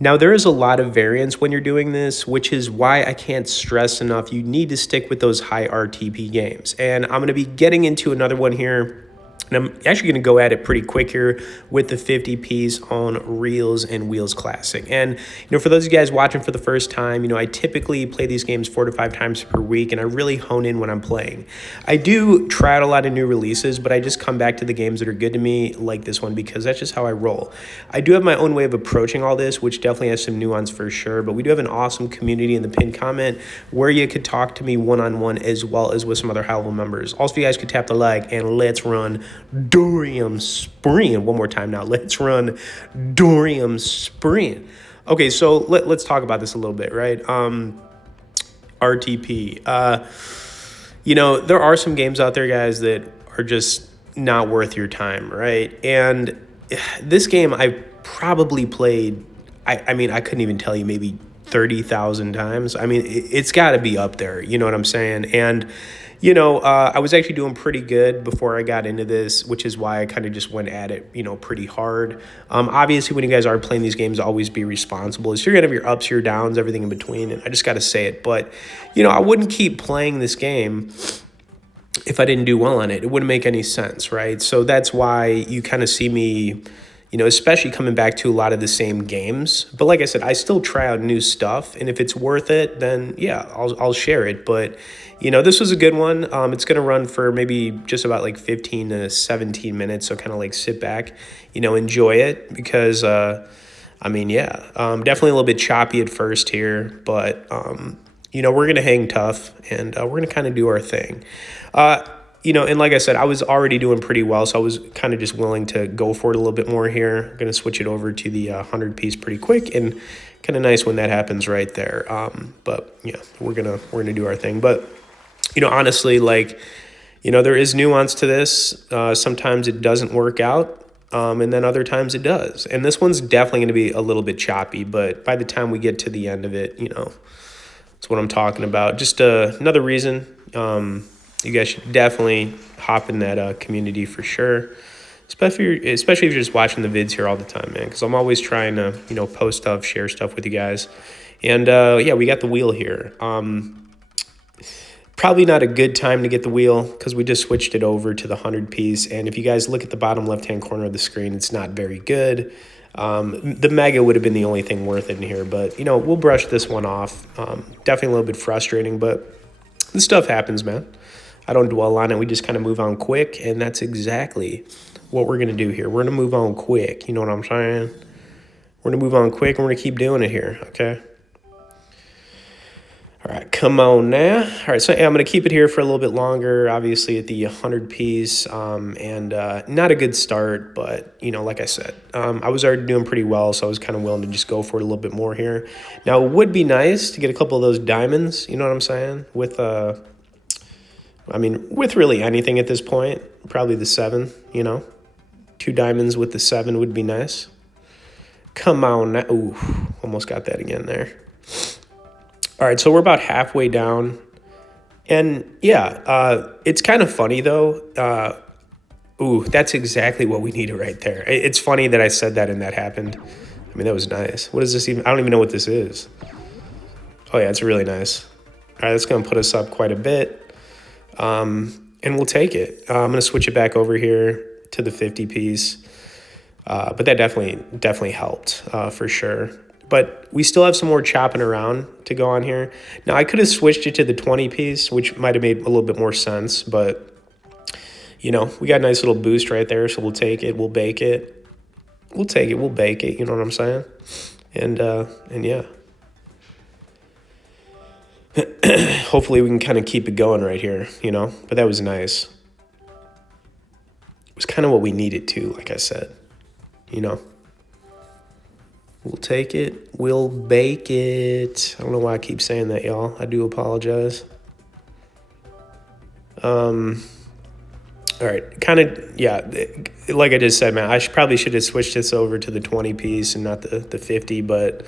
Now, there is a lot of variance when you're doing this, which is why I can't stress enough. You need to stick with those high RTP games. And I'm going to be getting into another one here. And I'm actually going to go at it pretty quick here with the 50 piece on Reels and Wheels Classic. And, for those of you guys watching for the first time, I typically play these games 4 to 5 times per week, and I really hone in when I'm playing. I do try out a lot of new releases, but I just come back to the games that are good to me, like this one, because that's just how I roll. I do have my own way of approaching all this, which definitely has some nuance for sure, but we do have an awesome community in the pinned comment where you could talk to me one-on-one as well as with some other high-level members. Also, you guys could tap the like, and let's run Dorium Sprint. One more time now. Let's run Dorium Sprint. Okay, so let's talk about this a little bit, right? RTP. There are some games out there, guys, that are just not worth your time, right? And this game I probably played, I mean, I couldn't even tell you, maybe 30,000 times. I mean, it's got to be up there. You know what I'm saying? And I was actually doing pretty good before I got into this, which is why I kind of just went at it, pretty hard. Obviously, when you guys are playing these games, always be responsible. So you're going to have your ups, your downs, everything in between. And I just got to say it. But, I wouldn't keep playing this game if I didn't do well on it. It wouldn't make any sense, right? So that's why you kind of see me, especially coming back to a lot of the same games. But like I said, I still try out new stuff. And if it's worth it, then yeah, I'll share it. But, this was a good one. It's going to run for maybe just about like 15 to 17 minutes. So kind of like sit back, enjoy it because, definitely a little bit choppy at first here. But, we're going to hang tough and we're going to kind of do our thing. And like I said, I was already doing pretty well, so I was kind of just willing to go for it a little bit more here. I'm going to switch it over to the 100 piece pretty quick, and kind of nice when that happens right there. But yeah, we're gonna do our thing. But honestly, there is nuance to this. Sometimes it doesn't work out, and then other times it does. And this one's definitely going to be a little bit choppy, but by the time we get to the end of it, that's what I'm talking about. Just another reason. You guys should definitely hop in that community for sure, especially if you're just watching the vids here all the time, man, because I'm always trying to, post stuff, share stuff with you guys. And, we got the wheel here. Probably not a good time to get the wheel because we just switched it over to the 100 piece. And if you guys look at the bottom left-hand corner of the screen, it's not very good. The mega would have been the only thing worth it in here, but, we'll brush this one off. Definitely a little bit frustrating, but this stuff happens, man. I don't dwell on it. We just kind of move on quick, and that's exactly what we're going to do here. We're going to move on quick. You know what I'm saying? We're going to move on quick, and we're going to keep doing it here, okay? All right, come on now. All right, so I'm going to keep it here for a little bit longer, obviously at the 100 piece, and not a good start, but, like I said, I was already doing pretty well, so I was kind of willing to just go for it a little bit more here. Now, it would be nice to get a couple of those diamonds, you know what I'm saying, with really anything at this point, probably the 7, 2 diamonds with the 7 would be nice. Come on now. Ooh, almost got that again there. All right, so we're about halfway down. And yeah, it's kind of funny though. That's exactly what we needed right there. It's funny that I said that and that happened. I mean, that was nice. What is this even? I don't even know what this is. Oh yeah, it's really nice. All right, that's going to put us up quite a bit. And we'll take it. I'm going to switch it back over here to the 50 piece. But that definitely helped for sure. But we still have some more chopping around to go on here. Now, I could have switched it to the 20 piece, which might have made a little bit more sense. But, we got a nice little boost right there. So we'll take it. We'll bake it. We'll take it. We'll bake it. You know what I'm saying? And yeah. Hopefully we can kind of keep it going right here, but that was nice. It was kind of what we needed to, like I said, We'll take it. We'll bake it. I don't know why I keep saying that, y'all. I do apologize. All right, kind of, yeah, like I just said, man, I probably should have switched this over to the 20 piece and not the 50, but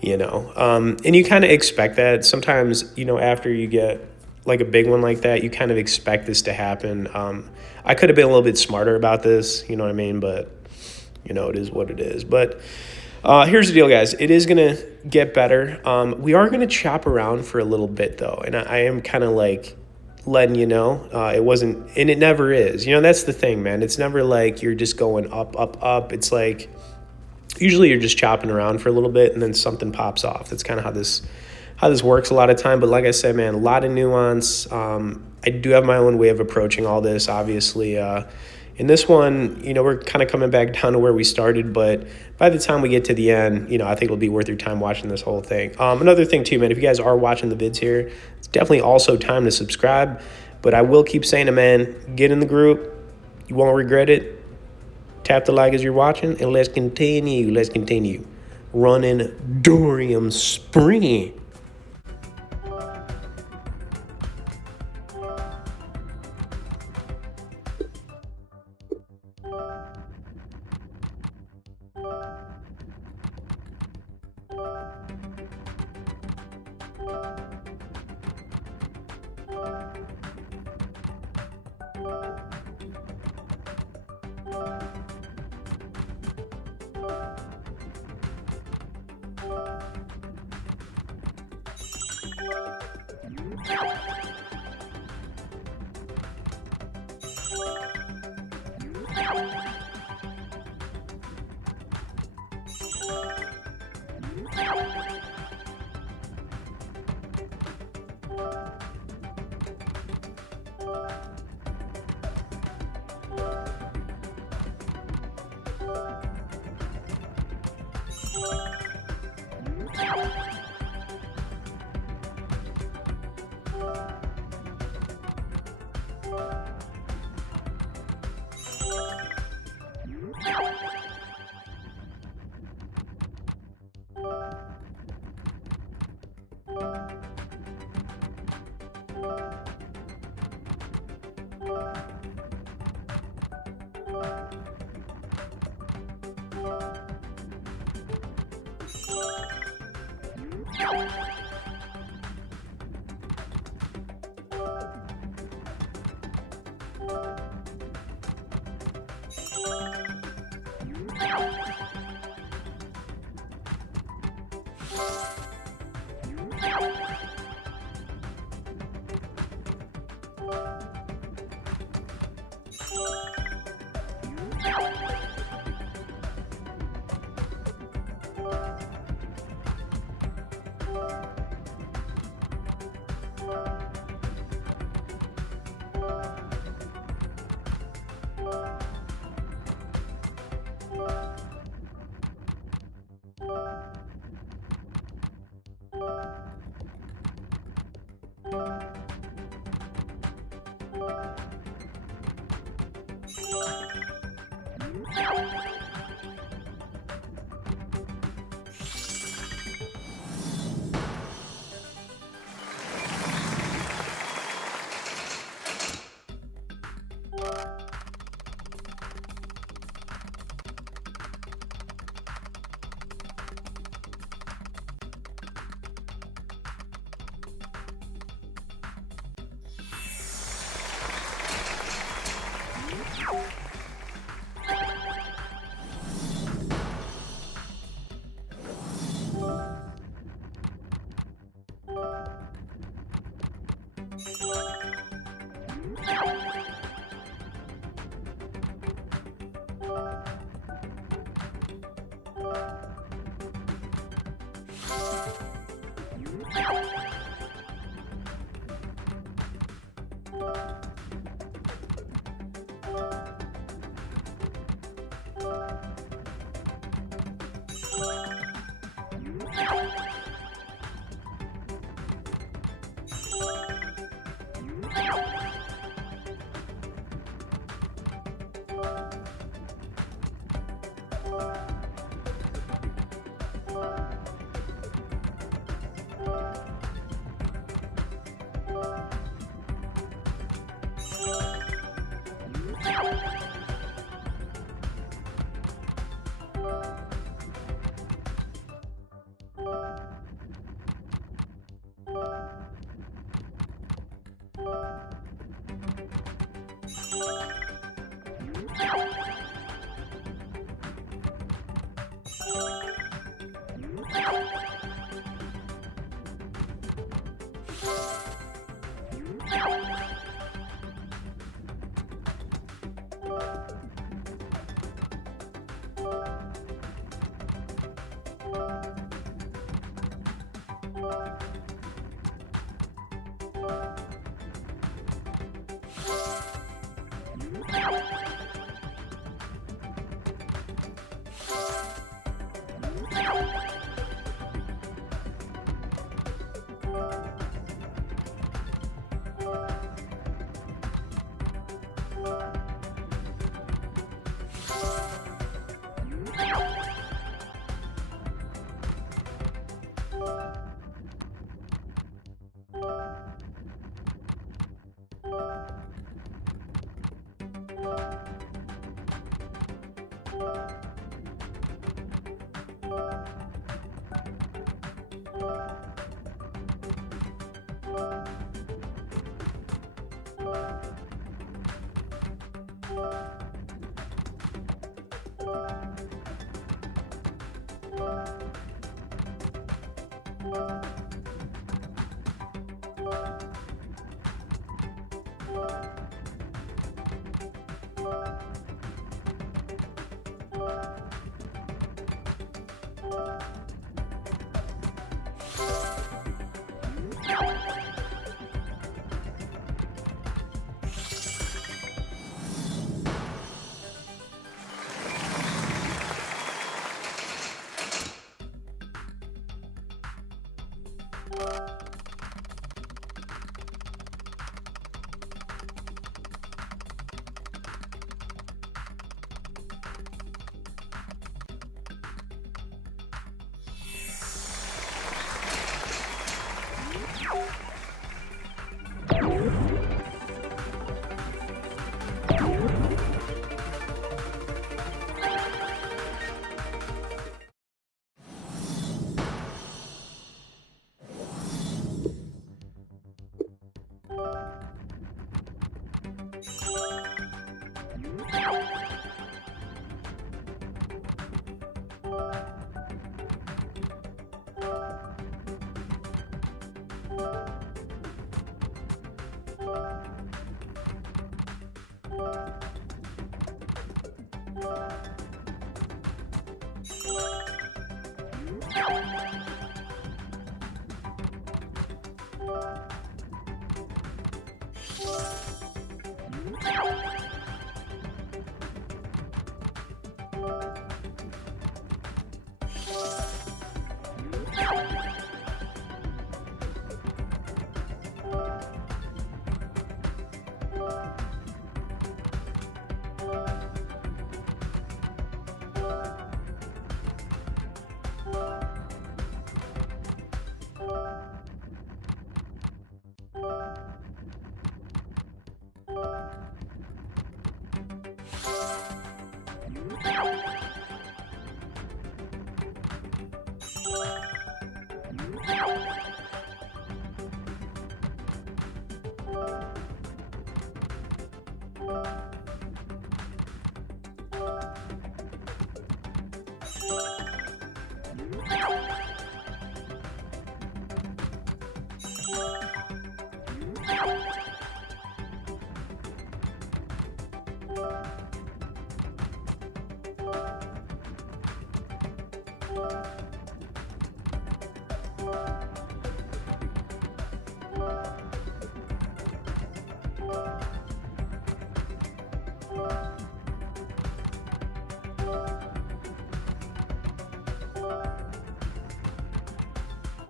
and you kind of expect that sometimes, after you get like a big one like that, you kind of expect this to happen. I could have been a little bit smarter about this, you know what I mean? But, it is what it is. But Here's the deal, guys. It is going to get better. We are going to chop around for a little bit, though. And I am kind of like letting you know it wasn't, and it never is. You know, that's the thing, man. It's never like you're just going up, up, up. It's like usually you're just chopping around for a little bit and then something pops off. That's kind of how this works a lot of time. But like I said, man, a lot of nuance. I do have my own way of approaching all this, obviously. In this one, you know, we're kind of coming back down to where we started, but by the time we get to the end, you know, I think it'll be worth your time watching this whole thing. Another thing too, man, if you guys are watching the vids here, it's definitely also time to subscribe, but I will keep saying it, man, get in the group. You won't regret it. Tap the like as you're watching, and let's continue. Let's continue running Dorium Spree. you